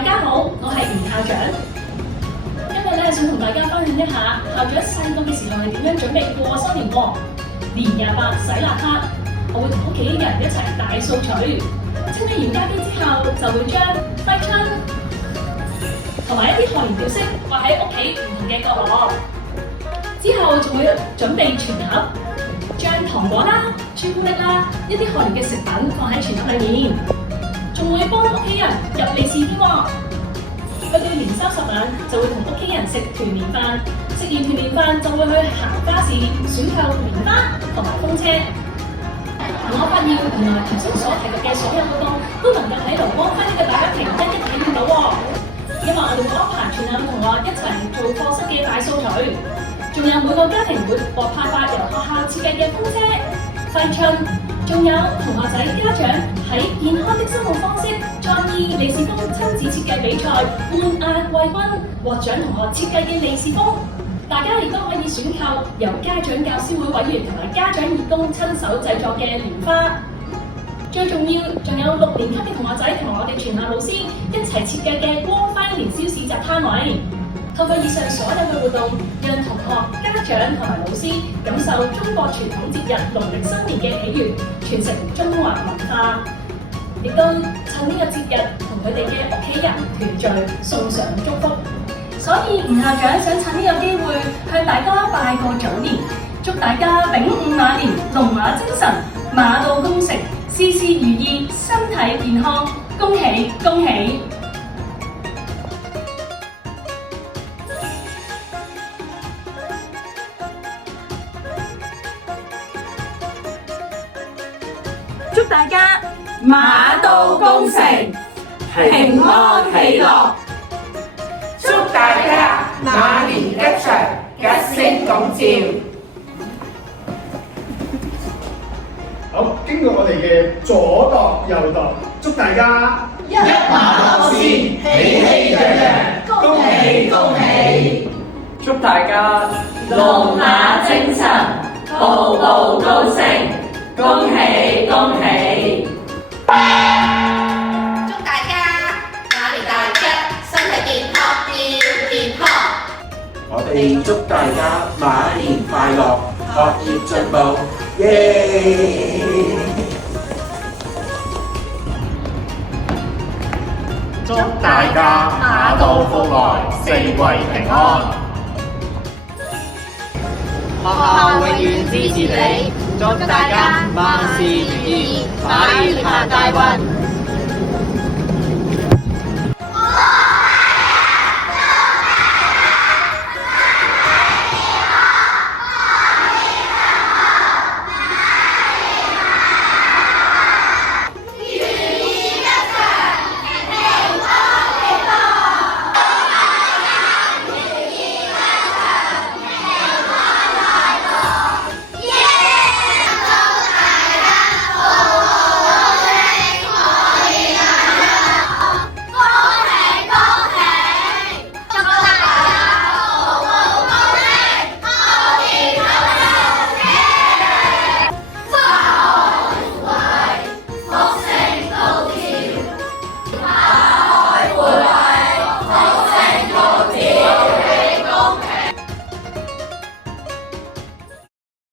大家好，我係吳校長。今日咧想同大家分享一下校長細個嘅時候係點樣準備過新年喎。年28洗邋遢，我會同屋企人一齊大掃除，清理完家居之後，就會將揮春同埋一啲賀年吊飾掛喺屋企唔同嘅角落。之後仲會準備全盒，將糖果啦、朱古力啦、一啲賀年嘅食品放喺全盒裏面。仲會幫屋企人入利是添喎。去到年30晚就會同屋企人食團年飯，食完團年飯就會去行花市選購蓮花同埋風車。我發現原來頭先所提及嘅所有活動都能夠喺龍光輝呢個大家庭一體驗到喎。因為我哋會安排全校同學一齊做課室嘅大掃除，仲有每個家庭會獲派發由學校設計嘅風車、揮春。仲有同學仔家長喺健康的生活方式創意利是封親子設計比賽冠亞季軍獲獎同學設計嘅利是封，大家亦都可以選購由家長教師會委員同埋家長義工親手製作嘅蓮花。最重要，仲有6年級嘅同學仔同我哋全校老師一齊設計嘅光輝年宵市集攤位。透過以上所有嘅活動，讓同學、家長同埋老師感受中國傳統節日農曆新年嘅喜悅，傳承中華文化，亦都趁呢個節日同佢哋嘅屋企人團聚，送上祝福。所以吳校長想趁呢個機會向大家拜個早年，祝大家丙午馬年，龍馬精神，馬到功成，事事如意，身體健康，恭喜恭喜！祝大家馬到功成，平安喜樂。祝大家馬年吉祥，吉星拱照。好，經過我哋嘅左度右度，祝大家一馬當先，喜氣洋洋，恭喜恭喜！祝大家龍馬精神，步步高升，恭喜恭喜！祝大家馬年大吉，身體健康，要健康。我哋祝大家馬年快樂，學業進步，耶！祝大家馬到福來，四圍平安。學校永遠支持你，祝大家萬事如意，馬年行大運。